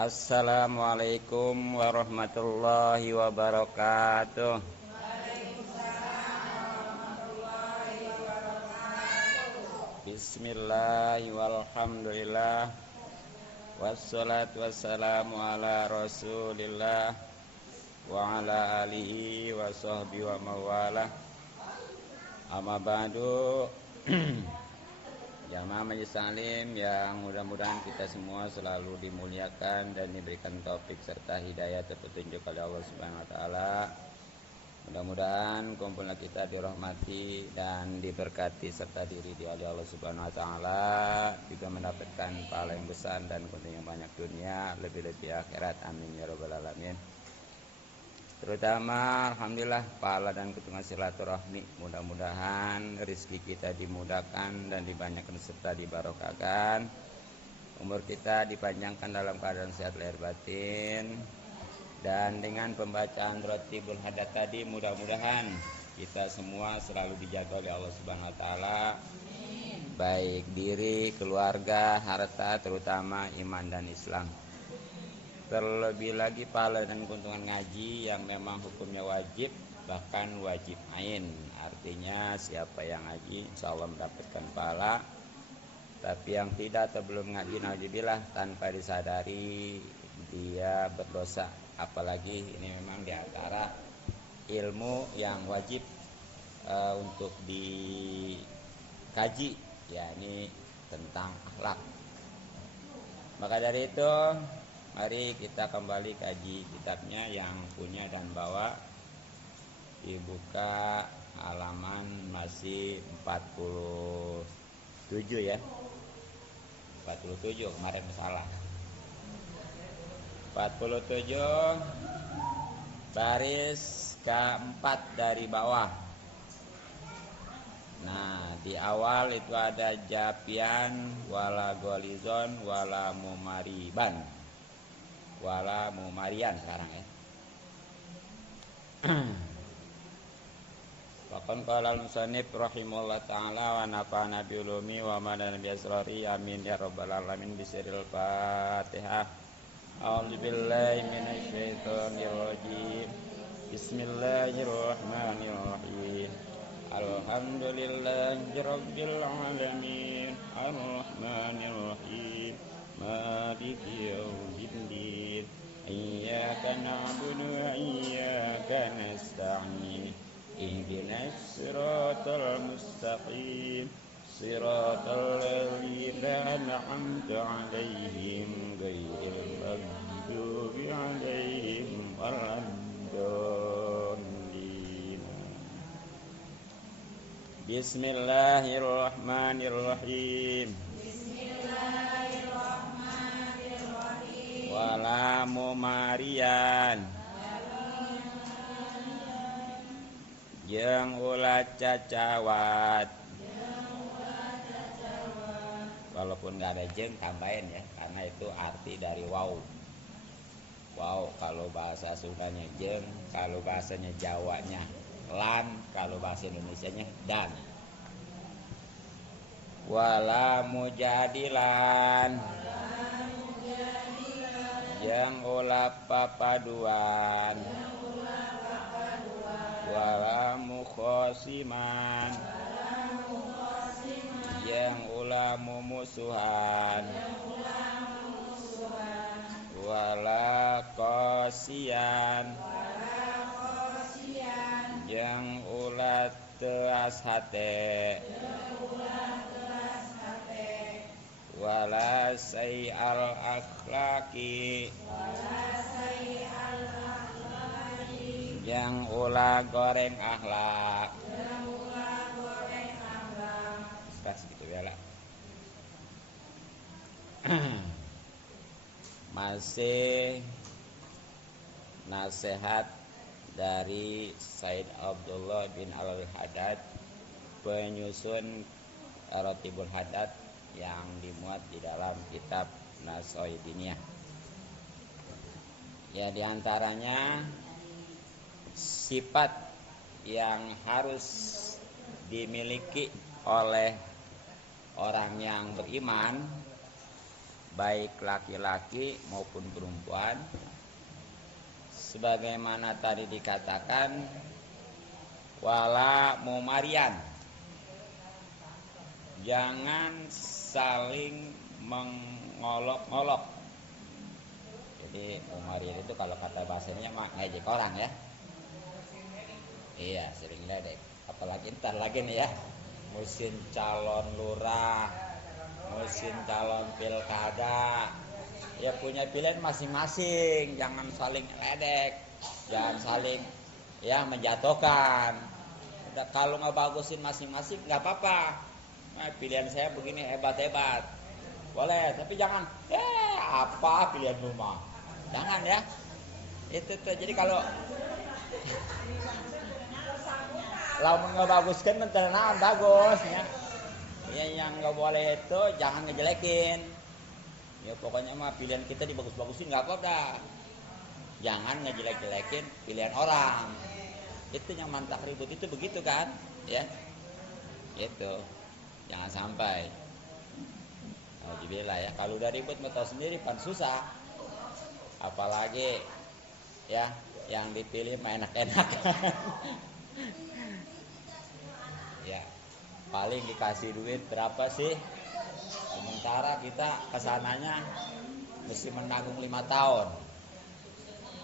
Assalamualaikum warahmatullahi wabarakatuh. Bismillah walhamdulillah wassalatu wassalamu ala rasulillah wa ala alihi wa sahbihi wa mawalah. Amma ba'du. Jamaah Majelis Taklim yang mudah-mudahan kita semua selalu dimuliakan dan diberikan taufik serta hidayah dan petunjuk oleh Allah Subhanahu wa taala. Mudah-mudahan kumpulan kita dirahmati dan diberkati serta diridhoi oleh Allah Subhanahu wa taala, juga mendapatkan pahala yang besar dan keuntungan yang banyak dunia, lebih-lebih akhirat. Amin ya rabbal alamin. Terutama alhamdulillah pahala dan keuntungan silaturahmi, mudah-mudahan rezeki kita dimudahkan dan dibanyakkan serta dibarokahkan, umur kita dipanjangkan dalam keadaan sehat lahir batin, dan dengan pembacaan Ratibul Hadat tadi mudah-mudahan kita semua selalu dijaga oleh Allah Subhanahu wa taala, baik diri, keluarga, harta, terutama iman dan Islam. Terlebih lagi pahala dan keuntungan ngaji yang memang hukumnya wajib, bahkan wajib ain. Artinya siapa yang ngaji insya Allah mendapatkan pahala. Tapi yang tidak atau belum ngaji, naudzubillah, tanpa disadari dia berdosa. Apalagi ini memang diantara ilmu yang wajib untuk dikaji, yakni tentang akhlak. Maka dari itu, mari kita kembali kaji kitabnya yang punya dan bawa. Dibuka halaman masih 47 ya. 47 kemarin salah. 47 baris keempat dari bawah. Nah, di awal itu ada japian wala golizon wala mumariban. Wala mumarian sekarang ya. Waqan qala al-musannif rahimahullah ta'ala wa nafa'ana bi ulumi wa madana bi asrari amin ya rabbal alamin. Bismillahil Fatihah. A'udzu billahi minasy syaithanir rajim. Bismillahirrahmanirrahim. Alhamdulillahi rabbil alamin. Arrahmanir rahim. Maliki yaumiddin. Iyyaka na'budu wa iyyaka nasta'in. Ihdinas siratal mustaqim. Siratal ladzina an'amta 'alaihim ghairil maghdubi 'alaihim waladdallin. Bismillahirrahmanirrahim. Wala mumarian jeung ulah cacawat. Walaupun nggak ada jeung tambahin ya, karena itu arti dari waw. Waw kalau bahasa Sundanya jeung, kalau bahasanya Jawanya lan, kalau bahasa Indonesianya dan. Wala mujadilan yang ulah papaduan. Wala mukhosiman yang ulah mumusuhan. Wala qasian yang ulah teas hate. Wala say'al akhlaki yang ulah goreng akhlak. Kas gitu ya lah. Masih nasihat dari Said Abdullah bin Al-Haddad, penyusun Ratibul Hadat yang dimuat di dalam kitab Nasoidiniyah. Ya, diantaranya sifat yang harus dimiliki oleh orang yang beriman baik laki-laki maupun perempuan, sebagaimana tadi dikatakan, wala mumarian, jangan saling mengolok-olok. Jadi mumarian itu kalau kata bahasanya mah ngejek orang ya. Iya, sering ledek. Apalagi ntar lagi nih ya, musim calon lurah, musim calon pilkada, ya punya pilihan masing-masing. Jangan saling ledek, jangan saling ya menjatuhkan. Udah, kalau nggak bagusin masing-masing nggak apa-apa. Nah, pilihan saya begini hebat-hebat, boleh. Tapi jangan, apa pilihan rumah? Jangan ya. Itu tuh. Jadi kalau lamun nggak bagus kan mentenang bagus ya. Ya yang nggak boleh itu jangan ngejelekin. Ya pokoknya mah pilihan kita dibagus-bagusin nggak apa-apa. Jangan ngejelek-jelekin pilihan orang. Itu yang mantap ribut itu begitu kan, ya. Itu. Jangan sampai. Alhamdulillah ya. Kalau udah ribut mau tahu sendiri pan susah. Apalagi ya yang dipilih mah enak-enak. Ya, paling dikasih duit berapa sih? Sementara kita kesananya mesti menanggung 5 tahun.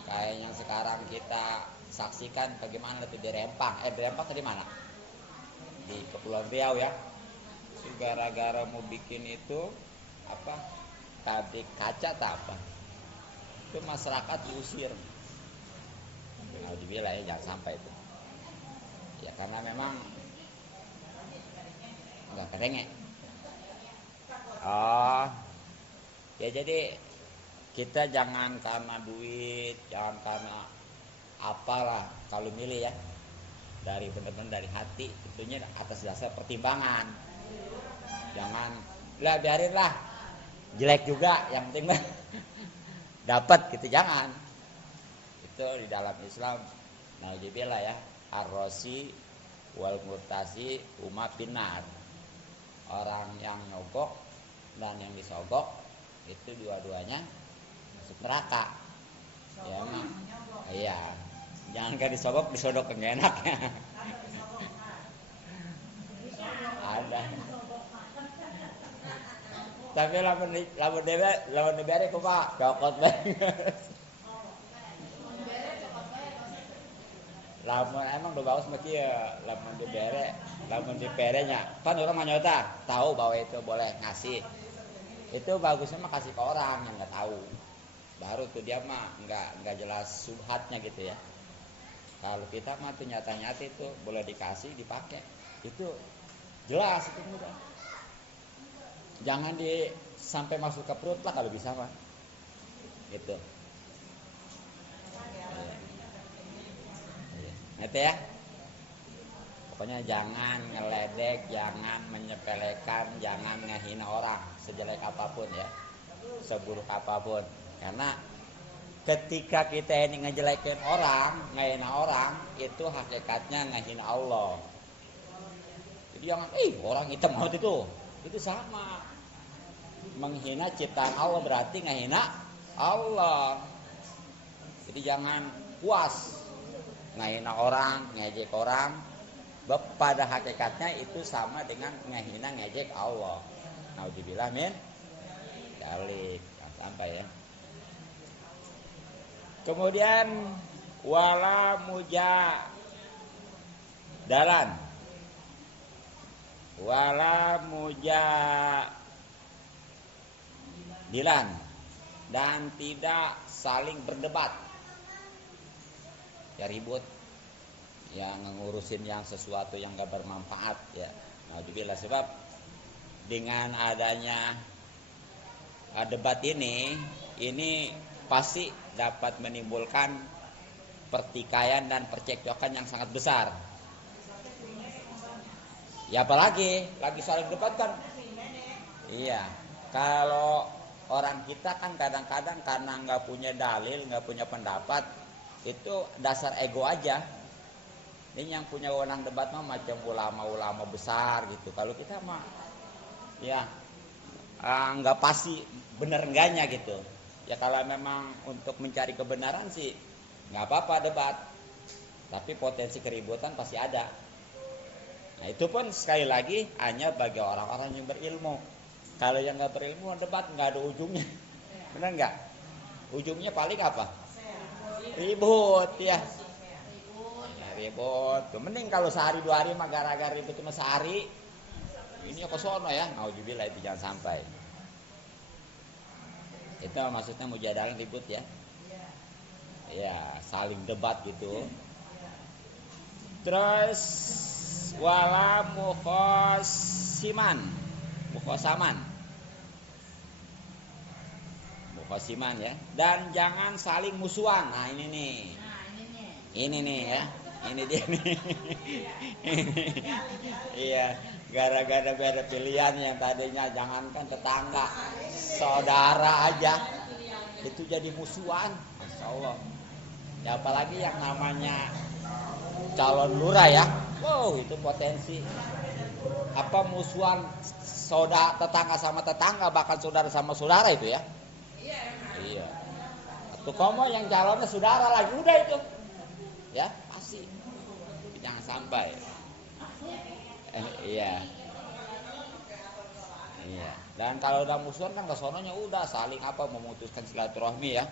Kayak yang sekarang kita saksikan bagaimana itu di Rempang. Di Rempang tadi mana? Di Kepulauan Riau ya. Gara-gara mau bikin itu apa? Pabrik kaca tak apa? Itu masyarakat diusir. Alhamdulillah ya, jangan sampai itu. Ya karena memang nggak kerenge. Oh, ya jadi kita jangan karena duit, jangan karena apalah kalau milih ya, dari benar-benar dari hati, tentunya atas dasar pertimbangan. Jangan lah biarinlah jelek juga, yang penting dapat gitu, jangan. Itu di dalam Islam nauzubillah ya, ar-rosi wal murtasi huma pinar. Orang yang nyogok dan yang disogok itu dua-duanya masuk neraka. Ya emang. Iya. Jangan kan disogok disodok enggak enak. Ada. Tapi lawan debere kok Pak, cokot banget. Lamun emang udah bagus mah kieu, lamun diperenya. Kan orang manyota tahu bahwa itu boleh ngasih. Itu bagusnya mah kasih ke orang yang enggak tahu. Baru tuh dia mah enggak jelas subhatnya gitu ya. Kalau kita mah tuh nyata-nyata itu boleh dikasih, dipakai. Itu jelas itu mudah. Jangan sampai masuk ke perut lah kalau bisa mah. Gitu. Ngerti ya? Pokoknya jangan ngeledek, jangan menyepelekan, jangan ngehina orang sejelek apapun ya, seburuk apapun. Karena ketika kita ini ngejelekin orang, ngehina orang, itu hakikatnya ngehina Allah. Jadi jangan, orang hitam maut itu sama. Menghina ciptaan Allah berarti ngehina Allah. Jadi jangan puas ngehina orang, ngejek orang. Pada hakikatnya itu sama dengan ngehina ngejek Allah. Nauzubillah min dzalik. Sampai ya. Kemudian wala mujadalan. Wala mujadilan, dan tidak saling berdebat. Ya ribut, yang ngurusin yang sesuatu yang gak bermanfaat ya. Alhamdulillah, sebab dengan adanya debat ini pasti dapat menimbulkan pertikaian dan percekcokan yang sangat besar. Ya apalagi lagi saling debat kan. Iya, kalau orang kita kan kadang-kadang karena nggak punya dalil, nggak punya pendapat, itu dasar ego aja. Ini yang punya wewenang debat mah macam ulama-ulama besar gitu. Kalau kita mah ya nggak pasti bener enggaknya gitu. Ya kalau memang untuk mencari kebenaran sih nggak apa-apa debat, tapi potensi keributan pasti ada. Nah itu pun sekali lagi hanya bagi orang-orang yang berilmu. Kalau yang nggak berilmu debat nggak ada ujungnya, benar nggak? Ujungnya paling apa? Ribut ya. Ribut. Mending kalau sehari 2 hari mah gara-gara ribut cuma sehari. Ini ke sono ya, naudzubillah itu jangan sampai. Itu maksudnya mujadalah ribut ya. Ya, saling debat gitu. Terus wala mukhosiman. Mukhosiman ya. Dan jangan saling musuhan. Nah, ini nih. Ini nih ya. Ini dia nih. Iya, gara-gara beda pilihan yang tadinya jangankan tetangga, saudara aja itu jadi musuhan. Masya Allah. Ya apalagi yang namanya calon lurah ya. Wow, itu potensi apa musuhan saudara, tetangga sama tetangga, bahkan saudara sama saudara itu ya. Iya. Atau kamu yang calonnya saudara lagi udah itu. Ya, pasti. Jangan sampai. Iya. Iya. Dan kalau udah musuhan kan kesononya udah saling apa memutuskan silaturahmi ya.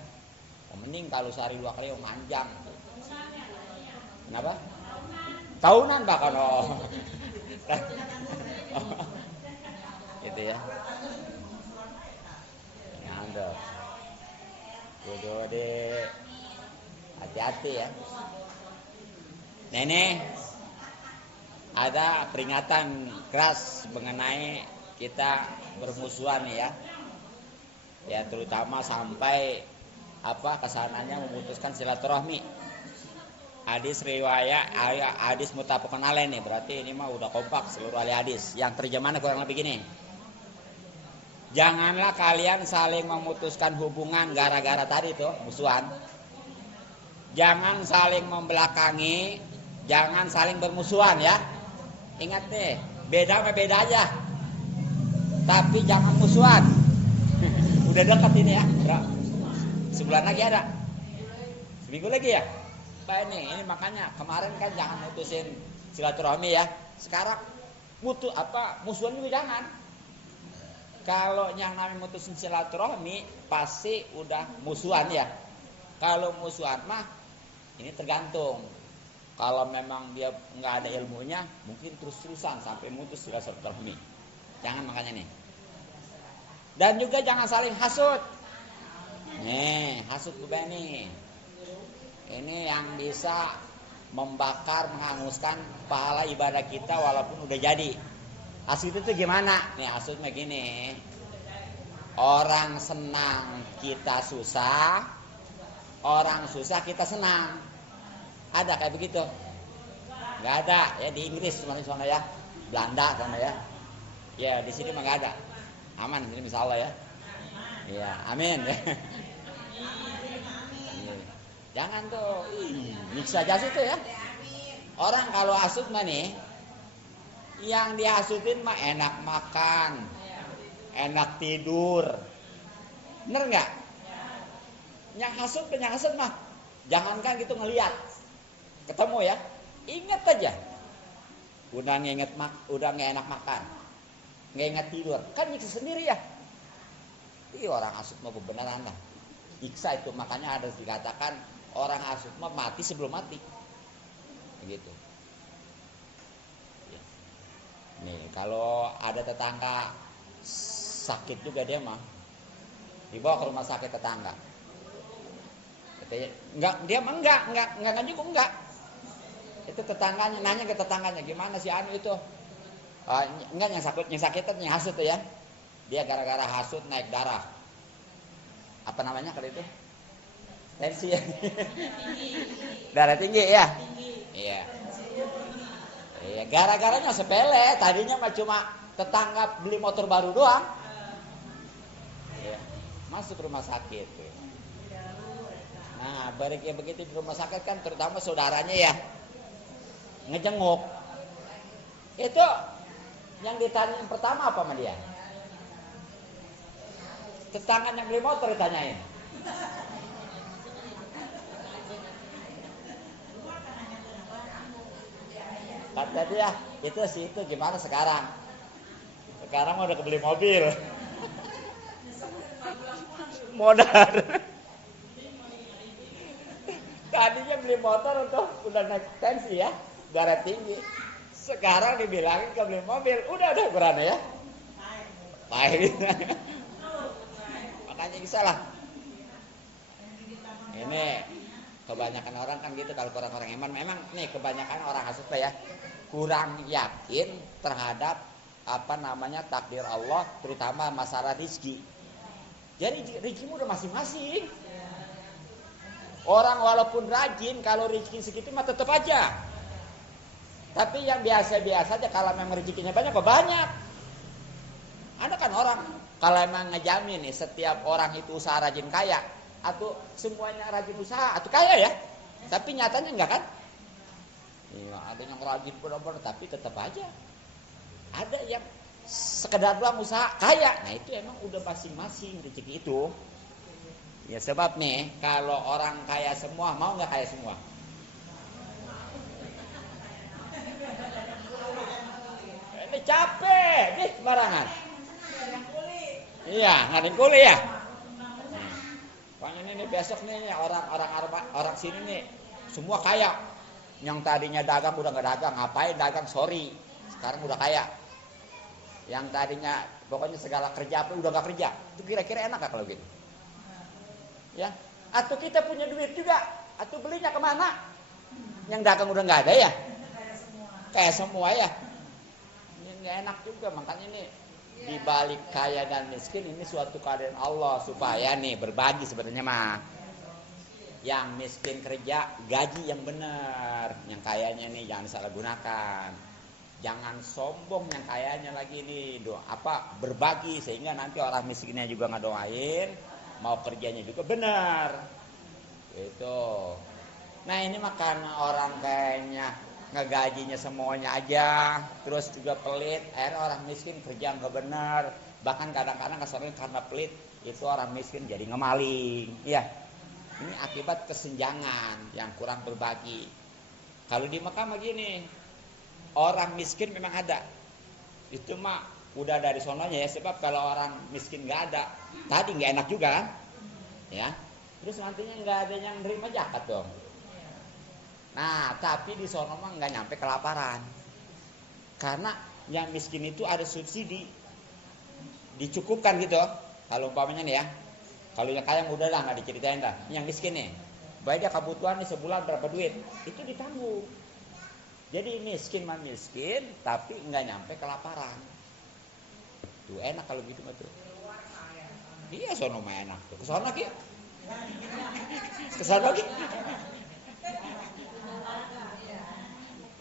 Mending kalau sehari 2 kali manjang. Kenapa? Tahunan bahkan gitu ya. Ngandel. Kudu hati-hati ya. Nenek ada peringatan keras mengenai kita bermusuhan ya. Ya terutama sampai apa kesananya memutuskan silaturahmi. Hadis riwayat hadis muttafaqun alaih nih, berarti ini mah udah kompak seluruh ahli hadis. Yang terjemahannya kurang lebih gini. Janganlah kalian saling memutuskan hubungan gara-gara tadi tuh musuhan. Jangan saling membelakangi, jangan saling bermusuhan ya. Ingat nih, beda sama beda aja. Tapi jangan musuhan. Udah dekat ini ya, bro. Sebulan lagi ada. Seminggu lagi ya. Baik nih, ini makanya kemarin kan jangan mutusin silaturahmi ya. Sekarang musuhan juga jangan. Kalau yang namanya mutusin silaturahmi pasti udah musuhan ya. Kalau musuhan mah ini tergantung. Kalau memang dia nggak ada ilmunya, mungkin terus-terusan sampai mutus silaturahmi. Jangan makanya nih. Dan juga jangan saling hasut. Nih, hasut bukan nih. Ini yang bisa membakar, menghanguskan pahala ibadah kita walaupun udah jadi. Hasut itu gimana? Nih hasutnya gini. Orang senang kita susah, orang susah kita senang. Ada kayak begitu? Nggak ada ya di Inggris cuma di sana ya, Belanda sana ya. Ya di sini mah nggak ada. Aman di sini misalnya ya. Iya, amin. Jangan tuh, nyiksa jasad tuh ya. Orang kalau hasut mah nih, yang dihasutin mah enak makan, enak tidur, bener nggak? Yang hasut mah, jangankan gitu ngelihat, ketemu ya, inget aja. Udah nggak enak makan, nggak ingat tidur, kan nyiksa sendiri ya. Ih orang hasut mah kebenaran lah. Nyiksa itu makanya harus dikatakan orang hasut mah mati sebelum mati. Begitu. Ya. Nih, kalau ada tetangga sakit juga dia mah dibawa ke rumah sakit tetangga. Enggak juga enggak. Itu tetangganya nanya ke tetangganya, gimana si Anu itu? Enggak yang sakit yang hasut tuh ya. Dia gara-gara hasut naik darah. Apa namanya kalau itu? Tensi ya. Darah tinggi ya. Iya. Iya, gara-garanya sepele. Tadinya mah cuma tetangga beli motor baru doang. Iya. Masuk rumah sakit. Nah, balik yang begitu di rumah sakit kan terutama saudaranya ya ngejenguk. Itu yang ditanya yang pertama apa sama dia? Tetangga yang beli motor ditanyain. Kata dia, itu sih itu gimana sekarang? Sekarang udah kebeli mobil. Modal. Tadinya beli motor untuk udah naik tensi ya, darah tinggi. Sekarang dibilangin kebeli mobil, udah ada ukurannya ya. Baik. Makanya bisa lah. Ini kebanyakan orang kan gitu kalau orang-orang iman. Memang nih kebanyakan orang hasufa ya kurang yakin terhadap takdir Allah, terutama masalah rizki. Jadi rezekimu udah masing-masing. Orang walaupun rajin, kalau rezeki segitu mah tetap aja. Tapi yang biasa-biasa aja, kalau memang rezekinya banyak, kok banyak. Ada kan orang, kalau emang ngejamin nih, setiap orang itu usaha rajin kaya, atau semuanya rajin usaha, atau kaya ya. Tapi nyatanya enggak kan? Iya, ada yang rajin benar-benar, tapi tetap aja. Ada yang sekedar doang usaha kaya. Nah itu emang udah masing-masing rezeki itu. Ya sebab nih kalau orang kaya semua mau nggak kaya semua? Ini capek, nih sembarangan. Iya ngadain kulit ya. Pokoknya ini besok nih orang sini nih semua kaya. Yang tadinya dagang udah nggak dagang, ngapain dagang? Sorry, sekarang udah kaya. Yang tadinya pokoknya segala kerja apa udah gak kerja. Itu kira-kira enak gak kalau gitu? Ya, atau kita punya duit juga, atau belinya kemana? Yang dagang udah nggak ada ya? Kayak semua ya. Ini nggak enak juga, makanya ini di balik kaya dan miskin ini suatu keadaan Allah supaya nih berbagi sebenarnya mah. Yang miskin kerja gaji yang benar, yang kayanya nih jangan salah gunakan. Jangan sombong yang kayanya lagi nih berbagi sehingga nanti orang miskinnya juga ngedoain, mau kerjanya juga benar. Itu. Nah ini makan orang kayaknya ngegajinya semuanya aja, terus juga pelit. Akhirnya orang miskin kerja nggak benar, bahkan kadang-kadang kesannya karena pelit itu orang miskin jadi ngemaling. Ya, ini akibat kesenjangan yang kurang berbagi. Kalau di Mekah mah gini. Orang miskin memang ada. Itu mah udah dari sononya ya. Sebab kalau orang miskin gak ada, tadi gak enak juga kan? Ya. Terus nantinya gak ada yang nerima zakat dong. Nah tapi di sono mah gak nyampe kelaparan. Karena yang miskin itu ada subsidi, dicukupkan gitu. Kalau umpamanya nih ya, kalau yang kaya udah lah gak diceritain dah. Yang miskin nih, baik dia kebutuhan nih sebulan berapa duit, itu ditanggung. Jadi miskin mah miskin, tapi nggak nyampe kelaparan. Tuh enak kalau gitu mah tuh. Iya sono mah enak tuh. Kesana ki? Kesana ki?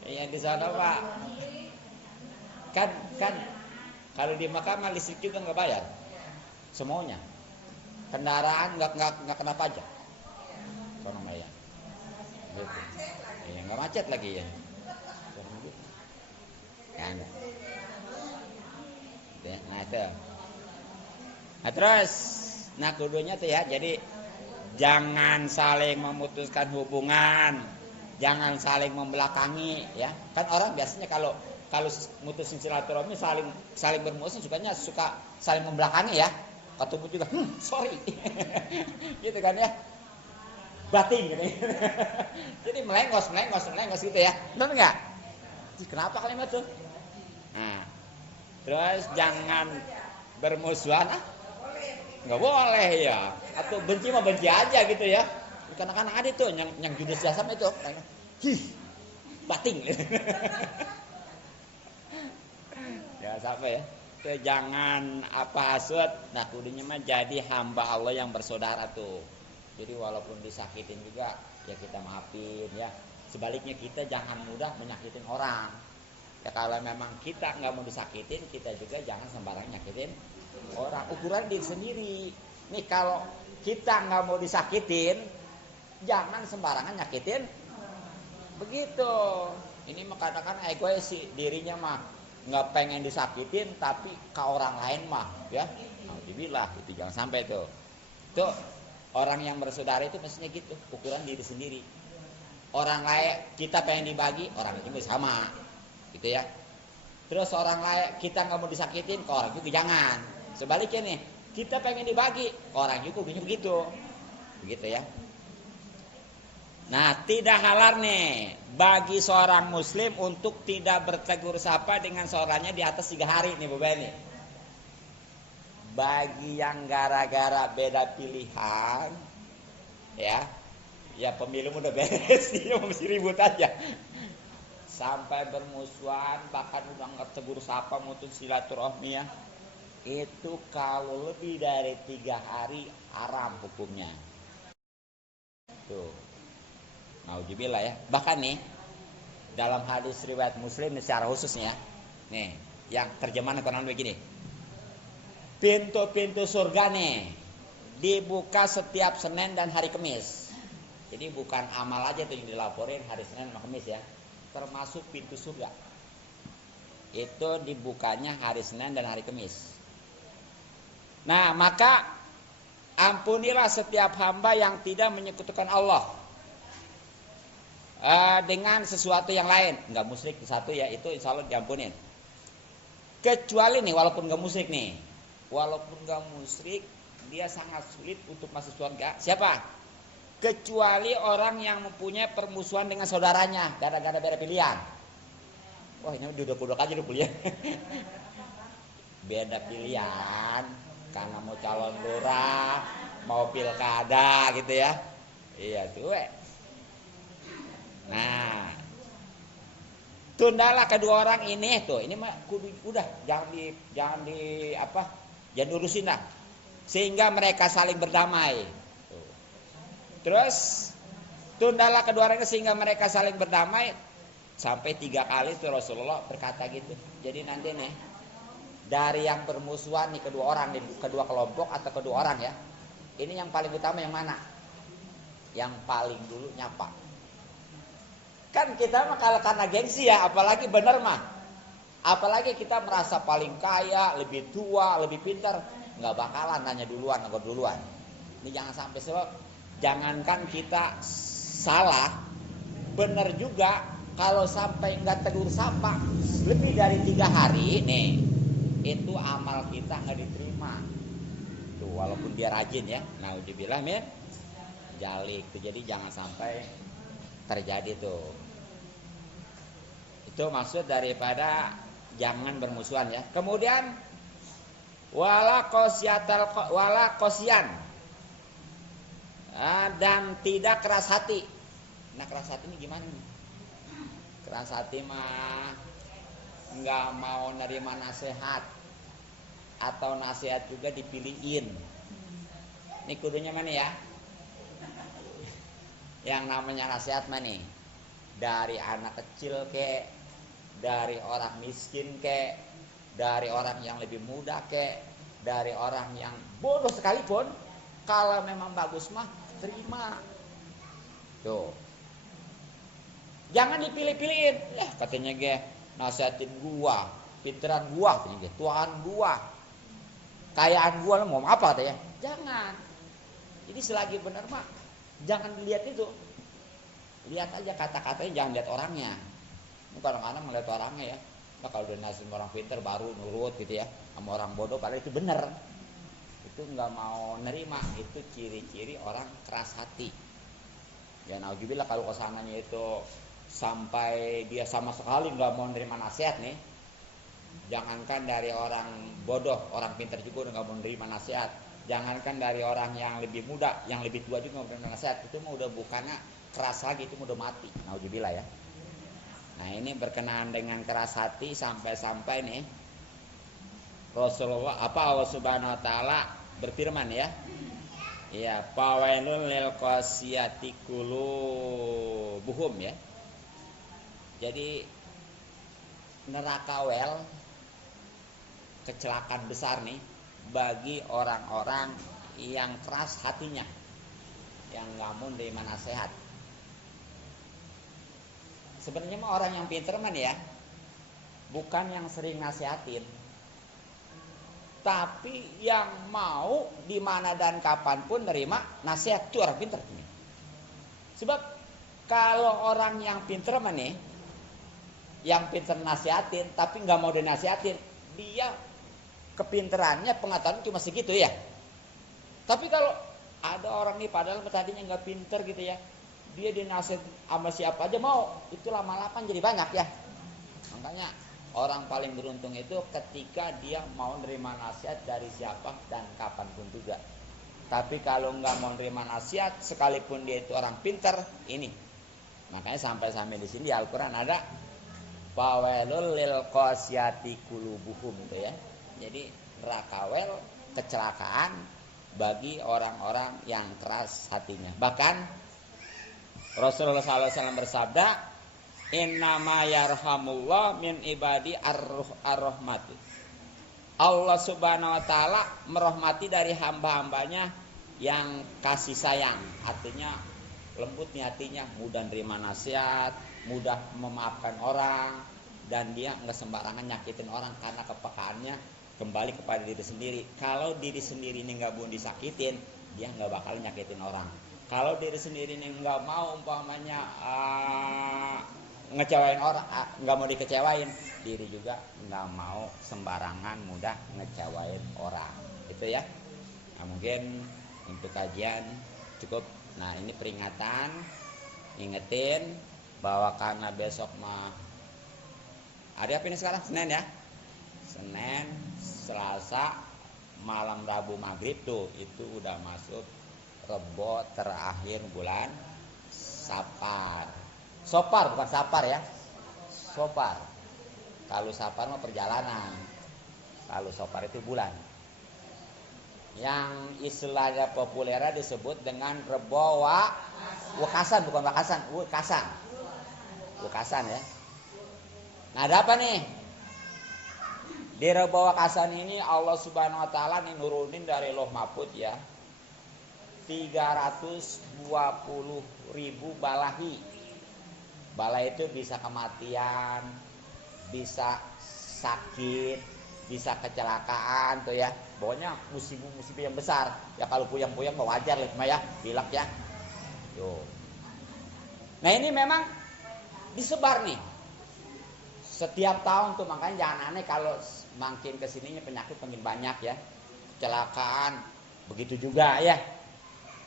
Iya di sana pak. Kan kalau di Makkah mah listrik juga nggak bayar, semuanya. Kendaraan nggak kena pajak. Sono mah ya. Gitu. Iya nggak macet lagi ya. Nah itu. Nah terus, kudunya tuh ya. Jadi jangan saling memutuskan hubungan, jangan saling membelakangi, ya. Kan orang biasanya kalau mutusin silaturahmi saling bermusuh suka saling membelakangi ya. Ketemu juga, sorry, gitu kan ya. Bating gitu. Jadi melengos gitu ya. Benar nggak? Kenapa kalimat tuh? Nah, terus jangan bermusuhan, nggak boleh ya. Atau benci mah benci aja gitu ya. Kadang-kadang ada tuh yang judes jasam itu, bating. Ya sampai ya. Tuh, jangan hasut. Nah kudunya mah jadi hamba Allah yang bersaudara tuh. Jadi walaupun disakitin juga ya kita maafin ya. Sebaliknya kita jangan mudah menyakitin orang. Ya kalau memang kita nggak mau disakitin, kita juga jangan sembarang nyakitin orang. Ukuran diri sendiri. Nih kalau kita nggak mau disakitin, jangan sembarangan nyakitin. Begitu. Ini mah kadang-kadang egois sih, dirinya mah nggak pengen disakitin, tapi ke orang lain mah ya. Nah, naudzubillah, itu jangan sampai tuh. Tuh orang yang bersaudara itu mestinya gitu, ukuran diri sendiri. Orang lain kita pengen dibagi, orang itu sama, gitu ya. Terus orang lain kita nggak mau disakitin, ke orang juga jangan. Sebaliknya nih, kita pengen dibagi, orang juga begitu, begitu ya. Nah, tidak halal nih bagi seorang muslim untuk tidak bertegur sapa dengan saudaranya di atas 3 hari nih Bapak ini. Bagi yang gara-gara beda pilihan, ya pemilu udah beres, dia masih ribut aja. Sampai bermusuhan, bahkan udah nggak tegur sapa, mutus silaturahmi ya. Itu kalau lebih dari 3 hari haram hukumnya. Tuh. Nauzubillah ya. Bahkan nih dalam hadis riwayat Muslim secara khususnya, nih yang terjemahan Quran begini. Pintu-pintu surga nih dibuka setiap Senin dan hari Kamis. Jadi bukan amal aja tuh yang dilaporin hari Senin sama Kamis ya. Termasuk pintu surga. Itu dibukanya hari Senin dan hari Kamis. Nah, maka ampunilah setiap hamba yang tidak menyekutukan Allah dengan sesuatu yang lain. Enggak musyrik satu ya, itu insya Allah diampunin. Kecuali nih walaupun enggak musyrik nih, walaupun enggak musyrik, dia sangat sulit untuk masuk surga. Siapa? Kecuali orang yang mempunyai permusuhan dengan saudaranya gara-gara beda pilihan. Wah, ini duduk-duduk aja dulu ya. Beda pilihan karena mau calon lurah, mau pilkada gitu ya. Iya tuh. Nah, tundalah kedua orang ini tuh. Ini mah udah jangan urusin lah. Sehingga mereka saling berdamai. Tuh. Terus tundalah kedua orang ini sehingga mereka saling berdamai. Sampai 3 kali tuh Rasulullah berkata gitu. Jadi nanti nih dari yang bermusuhan nih kedua orang, kedua kelompok atau kedua orang ya. Ini yang paling utama yang mana? Yang paling dulu nyapa. Kan kita mah kalau karena gengsi ya, apalagi bener mah. Apalagi kita merasa paling kaya, lebih tua, lebih pintar, nggak bakalan nanya duluan, negor duluan. Ini jangan sampai sebab jangankan kita salah, bener juga kalau sampai nggak tegur sapa lebih dari 3 hari nih, itu amal kita nggak diterima. Tuh walaupun dia rajin ya, naudzubillah ya, jalik. Jadi jangan sampai terjadi tuh. Itu maksud daripada jangan bermusuhan ya. Kemudian wala qosyan dan tidak keras hati. Nah, keras hati ini gimana nih? Keras hati mah nggak mau nerima nasihat atau nasihat juga dipilihin. Ini kudunya mana ya? Yang namanya nasihat mah nih dari anak kecil kek, dari orang miskin kek, dari orang yang lebih muda kek, dari orang yang bodoh sekalipun, kalau memang bagus mah terima. Tuh. Jangan dipilih-pilihin. Katanya ge nasihatin gua, pinteran gua, katanya ge, tuaan gua, kayaan gua, mau apa katanya? Jangan. Jadi selagi benar mah jangan dilihat itu. Lihat aja kata-katanya, jangan lihat orangnya. Ini kadang-kadang melihat orangnya ya. Nah, kalau udah nasihatin orang pinter baru nurut gitu ya. Sama orang bodoh padahal itu benar. Itu nggak mau nerima. Itu ciri-ciri orang keras hati. Ya naudzubillah kalau kesananya itu sampai dia sama sekali nggak mau nerima nasihat nih. Jangankan dari orang bodoh, orang pintar juga udah nggak mau nerima nasihat. Jangankan dari orang yang lebih muda, yang lebih tua juga nggak mau nerima nasihat. Itu mah udah bukannya keras lagi, itu udah mati. Naudzubillah ya. Nah ini berkenaan dengan keras hati sampai-sampai nih Rasulullah Allah Subhanahu Wa Taala berfirman ya. Ya, pawailul lil qasiyati qulubuhum ya. Jadi neraka wel, kecelakaan besar nih bagi orang-orang yang keras hatinya, yang nggak mau nerima nasihat. Sebenarnya mah orang yang pinter man ya, bukan yang sering nasihatin. tapi yang mau di mana dan kapanpun nerima nasihat itu orang pinter. Sebab kalau orang yang pinter nih, yang pinter nasihatin tapi nggak mau dinasihatin, dia kepinterannya pengetahuan cuma segitu ya. Tapi kalau ada orang nih padahal tadinya nggak pinter gitu ya, dia dinasihat sama siapa aja mau, itu lama-lama jadi banyak ya. Makanya orang paling beruntung itu ketika dia mau nerima nasihat dari siapa dan kapanpun juga. Tapi kalau nggak mau nerima nasihat, sekalipun dia itu orang pinter, ini. Makanya sampai di sini di Al-Quran ada Fawailul lil qasyati qulubuhum gitu ya. Jadi rakawel, kecelakaan bagi orang-orang yang keras hatinya. Bahkan Rasulullah SAW bersabda, innama yarhamullah min ibadi ar-rahmati. Allah subhanahu wa ta'ala merahmati dari hamba-hambanya yang kasih sayang. Artinya lembut nih hatinya, mudah nerima nasihat, mudah memaafkan orang, dan dia nggak sembarangan nyakitin orang karena kepekaannya kembali kepada diri sendiri. Kalau diri sendiri ini nggak mau disakitin, dia nggak bakal nyakitin orang. Kalau diri sendiri ini nggak mau umpamanya ngecewain orang, nggak mau dikecewain, diri juga nggak mau sembarangan mudah ngecewain orang. Itu ya. Nah, mungkin untuk kajian cukup. Nah, ini peringatan, ingetin bahwa karena besok mah hari apa ini sekarang? Senin ya. Senin, Selasa, malam Rabu maghrib tuh itu udah masuk Rebo terakhir bulan Safar. Sopar bukan Safar ya. Sopar. Kalau Safar mah perjalanan. Kalau Sopar itu bulan. Yang istilahnya populernya disebut dengan Rebo Wekasan, bukan Wakasan, Wekasan. Wekasan ya. Nah, ada apa nih? Di Rebo Wakasan ini Allah Subhanahu wa taala nih nurunin dari Lauh Mahfuz ya. 320.000 balahi. Bala itu bisa kematian, bisa sakit, bisa kecelakaan tuh ya. Pokoknya musibah-musibah yang besar. Ya kalau puyeng-puyeng wajar lah ya, pilek ya. Tuh. Nah, ini memang disebar nih. Setiap tahun tuh, makanya jangan aneh kalau makin kesininya penyakit makin banyak ya. Kecelakaan begitu juga ya.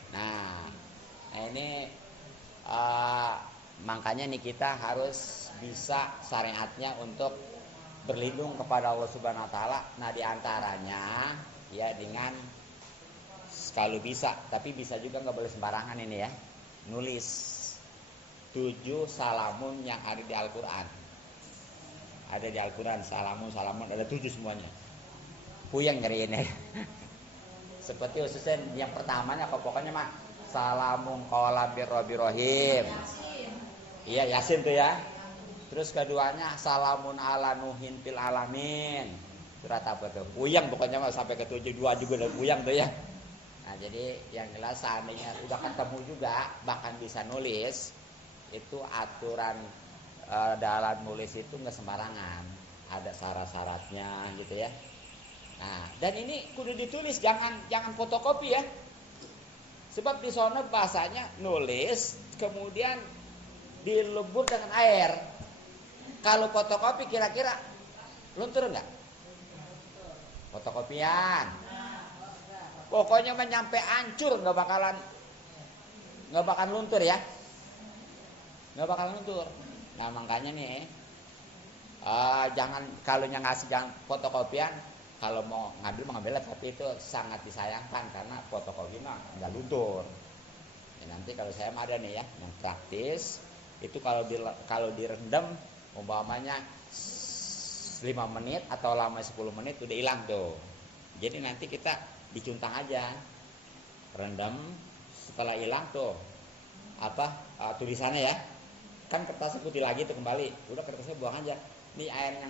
Nah ini makanya nih kita harus bisa syariatnya untuk berlindung kepada Allah Subhanahu wa taala. Nah, diantaranya ya dengan kalau bisa, tapi bisa juga nggak boleh sembarangan ini ya. Nulis 7 salamun yang ada di Al-Quran. Ada di Al-Quran salamun ada 7 semuanya. Puyeng ngeri ini. Seperti khususnya yang pertamanya pokoknya mah salamun qala birrahim. Iya, Yasin tuh ya. Terus keduanya salamun ala nuhin fil alamin. Surat apa tuh? Puyeng pokoknya mah sampai ke 7 2 juga udah puyeng tuh ya. Nah, jadi yang jelas seandainya udah ketemu juga bahkan bisa nulis, itu aturan dalam nulis itu nggak sembarangan. Ada syarat-syaratnya gitu ya. Nah, dan ini kudu ditulis, jangan fotokopi ya. Sebab di sana bahasanya nulis kemudian dilebur dengan air. Kalau fotokopi kira-kira luntur enggak? Fotokopian. Pokoknya menyampe hancur nggak bakalan luntur ya. Nggak bakalan luntur. Nah, makanya nih jangan kalau yang ngasih jangan fotokopian. Kalau mau ngambil tapi itu sangat disayangkan karena fotokopi mah nggak luntur. Ya, nanti kalau saya mah ada nih ya yang praktis itu kalau direndam umpamanya 5 menit atau lama 10 menit udah hilang tuh. Jadi nanti kita dicuntang aja, rendam, setelah hilang tuh tulisannya ya. Kan kertasnya putih lagi tuh kembali, udah kertasnya buang aja. Ini air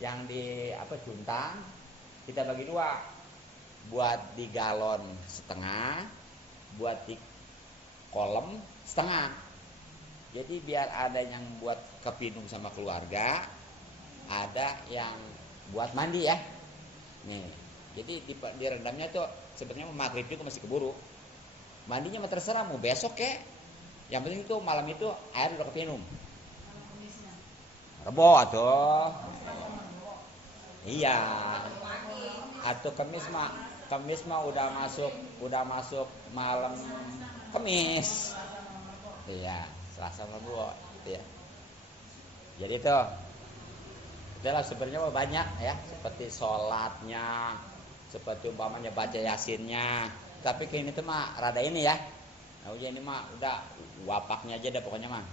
yang di cuntang kita bagi 2, buat di galon setengah, buat di kolam setengah. Jadi biar ada yang buat kepinung sama keluarga, ada yang buat mandi ya. Nih, Jadi direndamnya itu sebenarnya maghrib juga masih keburu. Mandinya mah terserah mau besok kek. Yang penting itu malam itu air udah keminum. Rebo atuh. Iya. Atau Kamis mah udah masuk malam Kamis. Iya, Selasa Rabu gitu ya. Jadi itu adalah sebenarnya banyak ya, seperti sholatnya, seperti umpamanya baca yasinnya. Tapi kayak ini tuh mah rada ini ya. Nah, udah ini mah udah wapaknya aja deh pokoknya mah.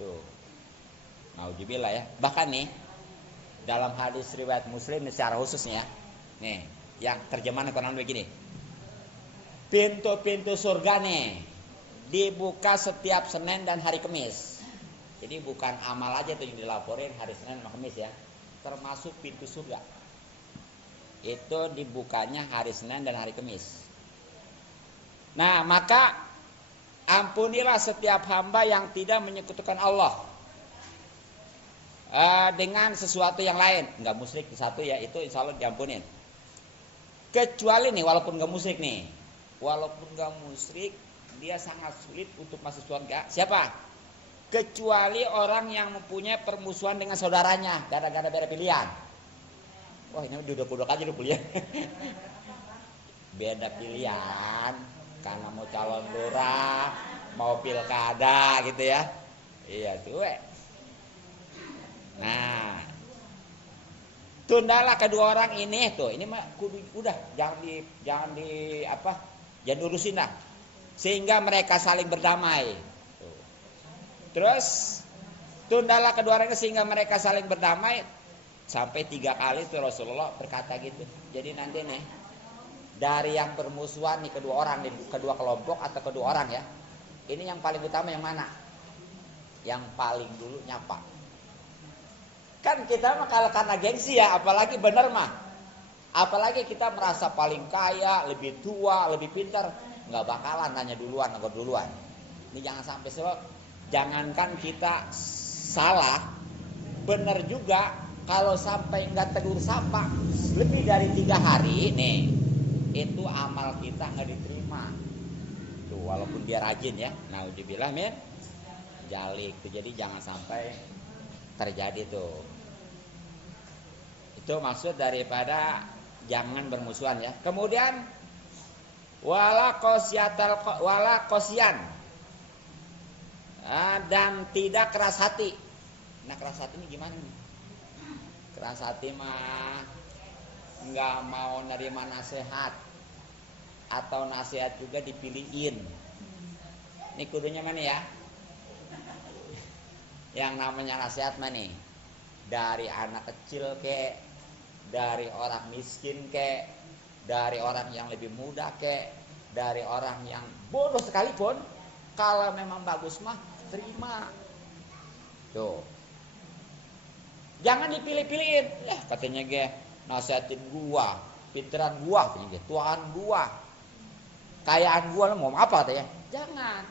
Tuh. Nauzubillah ya. Bahkan nih dalam hadis riwayat Muslim secara khususnya nih, yang terjemahan Quran begini. Pintu-pintu surga nih dibuka setiap Senin dan hari Kamis. Jadi bukan amal aja tuh yang dilaporin hari Senin dan Kamis ya. Termasuk pintu surga. Itu dibukanya hari Senin dan hari Kamis. Nah, maka ampunilah setiap hamba yang tidak menyekutukan Allah dengan sesuatu yang lain. Enggak musyrik satu ya, itu insya Allah diampunin. Kecuali nih, walaupun enggak musyrik nih, walaupun enggak musyrik, dia sangat sulit untuk masuk surga. Siapa? Kecuali orang yang mempunyai permusuhan dengan saudaranya gara-gara beda pilihan. Wah, ini duduk-duduk aja dulu pilihan. Beda pilihan karena mau calon lurah, mau pilkada gitu ya. Iya tuh. Nah, tundalah kedua orang ini tuh. Ini mah kudu udah jangan urusin dah. Sehingga mereka saling berdamai. Tuh. Terus tundalah kedua orang ini sehingga mereka saling berdamai. Sampai 3 kali tuh Rasulullah berkata gitu. Jadi nanti nih dari yang bermusuhan nih kedua orang, kedua kelompok atau kedua orang ya. Ini yang paling utama yang mana? Yang paling dulu nyapa. Kan kita mah kalau karena gengsi ya, apalagi bener mah. Apalagi kita merasa paling kaya, lebih tua, lebih pintar, nggak bakalan nanya duluan, negor duluan. Ini jangan sampai sebab jangankan kita salah, bener juga kalau sampai nggak tegur sapa lebih dari 3 hari nih, itu amal kita nggak diterima. Tuh walaupun dia rajin ya, nauzubillah min jalik. Tuh jadi jangan sampai terjadi tuh. Itu maksud daripada jangan bermusuhan ya. Kemudian wala qosyan dan tidak keras hati. Nah keras hati ini gimana nih? Keras hati mah nggak mau nerima nasihat atau nasihat juga dipilihin. Ini kudunya mana ya? Yang namanya nasihat mana nih? Dari anak kecil kek, dari orang miskin kek, dari orang yang lebih muda kek, dari orang yang bodoh sekalipun, kalau memang bagus mah terima. Tuh. Jangan dipilih-pilihin. Katanya ge nasihatin gua, pinteran gua, tuaan gua, kayaan gua, mau apa katanya? Jangan.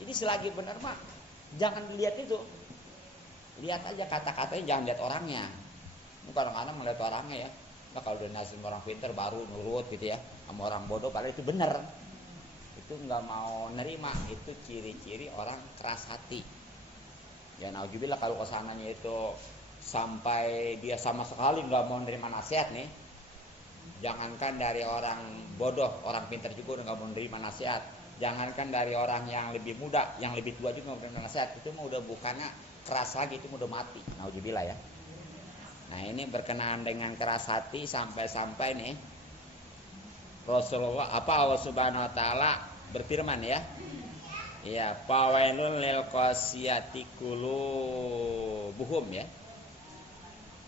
Jadi selagi benar mah jangan dilihat itu. Lihat aja kata-katanya, jangan lihat orangnya. Kadang-kadang melihat orangnya ya. Nah, kalau udah nasihatin orang pinter baru nurut gitu ya. Sama orang bodoh padahal itu benar. itu nggak mau nerima, itu ciri-ciri orang keras hati. Ya nauzubillah kalau kesananya itu sampai dia sama sekali nggak mau nerima nasihat nih. Jangankan dari orang bodoh, orang pintar juga udah nggak mau nerima nasihat. Jangankan dari orang yang lebih muda, yang lebih tua juga nggak mau nerima nasihat. Itu mah udah bukannya keras lagi, itu udah mati. Nauzubillah ya. Nah ini berkenaan dengan keras hati sampai-sampai nih Rasulullah Allah Subhanahu wa taala berfirman ya. Ya, pawailul lil qasiyati qulubuhum ya.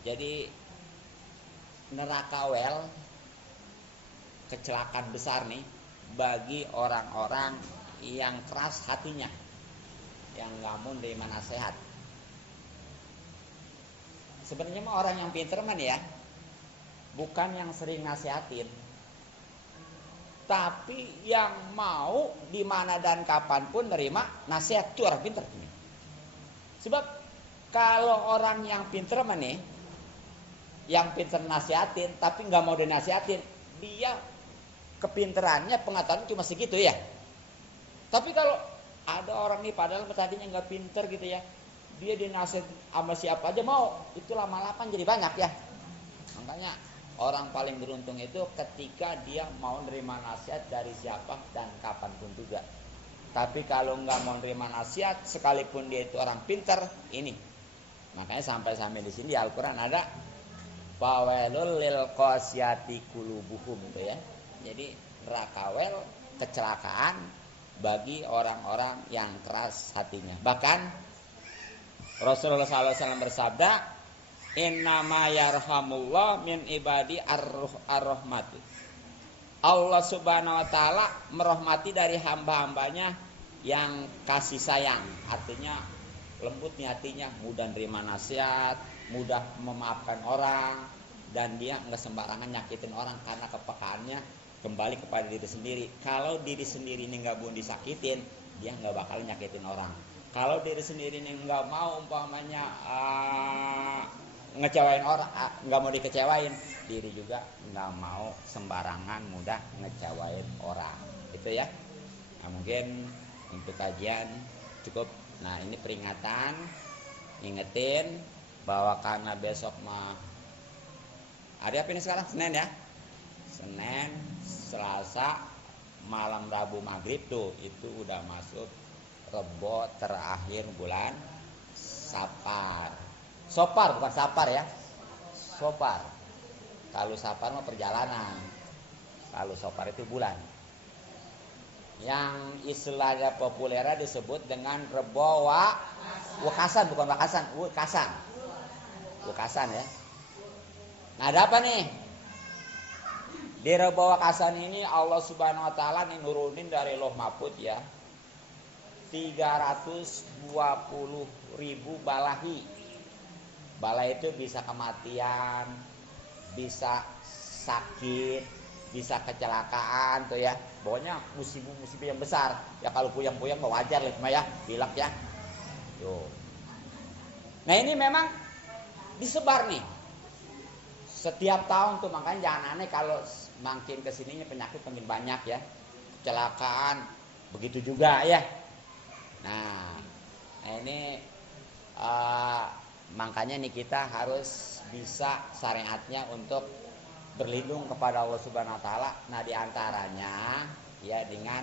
Jadi neraka wel, kecelakaan besar nih bagi orang-orang yang keras hatinya, yang nggak mau nerima nasihat. Sebenarnya mah orang yang pinter man ya, bukan yang sering nasihatin, tapi yang mau di mana dan kapanpun nerima nasihat, itu orang pinter ini. Sebab kalau orang yang pinter man nih, yang pinter nasihatin tapi nggak mau dinasihatin, dia kepinterannya, pengetahuannya cuma segitu ya. Tapi kalau ada orang nih padahal tadinya nggak pinter gitu ya, dia dinasihat sama siapa aja mau, itu lama-lama jadi banyak ya. Makanya orang paling beruntung itu ketika dia mau nerima nasihat dari siapa dan kapanpun juga. Tapi kalau nggak mau nerima nasihat, sekalipun dia itu orang pinter, ini makanya sampai di sini di Al-Quran ada fawailul lil qasiyati qulubuhum tuh ya. Jadi neraka wel, kecelakaan bagi orang-orang yang keras hatinya. Bahkan Rasulullah SAW bersabda, innama yarhamullah min ibadi ar-rahmatu. Allah Subhanahu wa taala merahmati dari hamba-hambanya yang kasih sayang. Artinya lembut nih hatinya, mudah nerima nasihat, mudah memaafkan orang, dan dia nggak sembarangan nyakitin orang karena kepekaannya kembali kepada diri sendiri. Kalau diri sendiri ini nggak mau disakitin, dia nggak bakal nyakitin orang. Kalau diri sendiri ini nggak mau umpamanya ngecewain orang, nggak mau dikecewain, diri juga nggak mau sembarangan mudah ngecewain orang. Itu ya. Nah, mungkin untuk kajian cukup. Nah ini peringatan, ingetin bahwa karena besok mah hari apa ini sekarang? Senin ya. Senin, Selasa, malam Rabu maghrib tuh itu udah masuk Rebo terakhir bulan Sapar. Sopar bukan Sapar ya. Sopar. Kalau Sapar mah perjalanan. Kalau Sopar itu bulan. Yang istilahnya populernya disebut dengan Rebo Wekasan, bukan Wakasan, Wekasan. Wekasan ya. Nah ada apa nih? Di Rebo Wakasan ini Allah Subhanahu wa taala nih nurunin dari Lauh Mahfuz ya 320.000 balahi. Bala itu bisa kematian, bisa sakit, bisa kecelakaan tuh ya. Pokoknya musibah-musibah yang besar. Ya kalau puyang-puyang mah wajar lah ya, pilek ya. Tuh. Nah ini memang disebar nih. Setiap tahun tuh, makanya jangan aneh kalau makin kesininya penyakit makin banyak ya. Kecelakaan begitu juga ya. Nah ini makanya nih kita harus bisa syariatnya untuk berlindung kepada Allah Subhanahu wa taala. Nah diantaranya ya dengan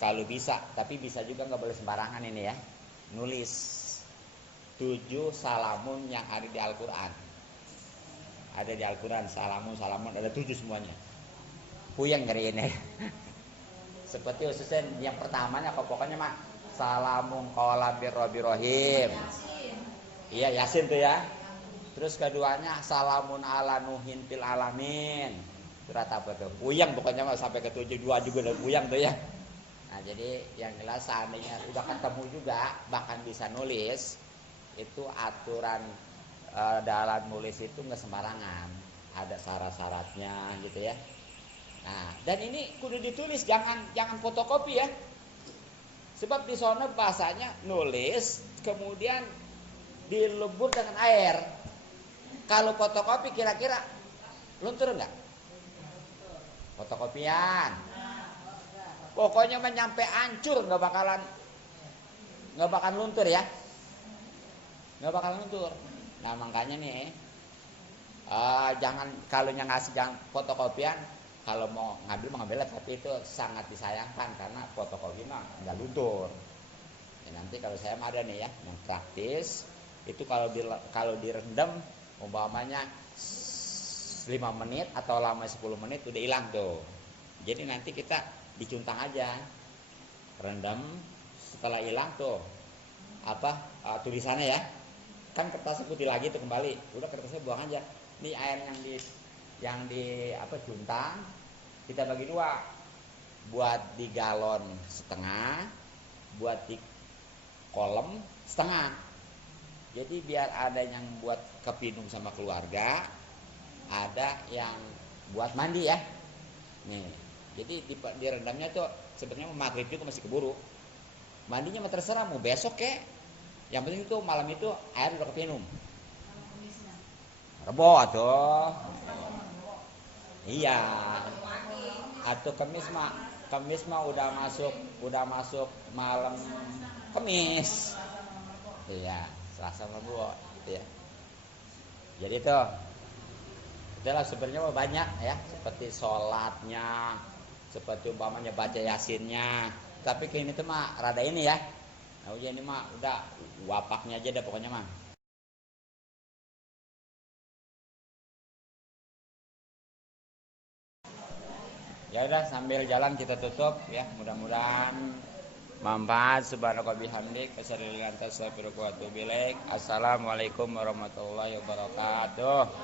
kalau bisa, tapi bisa juga nggak boleh sembarangan ini ya, nulis 7 salamun yang ada di Al-Quran. Ada di Al-Quran salamun ada 7 semuanya. Puyeng ngeri ini. Seperti khususnya yang pertamanya pokoknya mah salamun qawlan birrabir rahim. Iya Yasin tuh ya. Terus keduanya salamun ala nuhin fil alamin. Surat apa tuh? Puyeng pokoknya mah sampai ke 7 2 juga udah puyeng tuh ya. Nah jadi yang jelas seandainya udah ketemu juga bahkan bisa nulis, itu aturan dalam nulis itu nggak sembarangan, ada syarat-syaratnya gitu ya. Nah dan ini kudu ditulis, jangan fotokopi ya. Sebab di sana bahasanya nulis kemudian dilebur dengan air. Kalau fotokopi kira-kira luntur enggak? Fotokopian. Pokoknya menyampe hancur nggak bakalan luntur ya. Nggak bakalan luntur. Nah makanya nih jangan kalau yang ngasih jangan fotokopian, kalau mau ngambil tapi itu sangat disayangkan karena fotokopi mah nggak luntur. Ya, nanti kalau saya mah ada nih ya yang praktis itu kalau direndam umpamanya 5 menit atau lama 10 menit udah hilang tuh. Jadi nanti kita dicuntang aja, rendam, setelah hilang tuh tulisannya ya, kan kertasnya putih lagi tuh kembali, udah kertasnya buang aja. Ini air yang di cuntang kita bagi dua, buat di galon setengah, buat di kolam setengah. Jadi biar ada yang buat kepinum sama keluarga, ada yang buat mandi ya. Nih, jadi direndamnya tuh sebenarnya maghrib juga masih keburu. Mandinya mah terserah mau besok kek. Yang penting itu malam itu air udah kepinum. Rebo atuh. Iya. Atau Kamis mah udah masuk malam Kamis. Iya, Selasa Rabu gitu ya. Jadi tuh itulah sebenarnya banyak ya, seperti sholatnya, seperti umpamanya baca yasinnya. Tapi kayak ini tuh mah rada ini ya. Nah udah ini mah udah wapaknya aja dah pokoknya mah. Ya udah sambil jalan kita tutup ya, mudah-mudahan manfaat. Subhanaka bihamdik asyhadu an la ilaha illa anta astaghfiruka wa atubu ilaik. Assalamualaikum warahmatullahi wabarakatuh.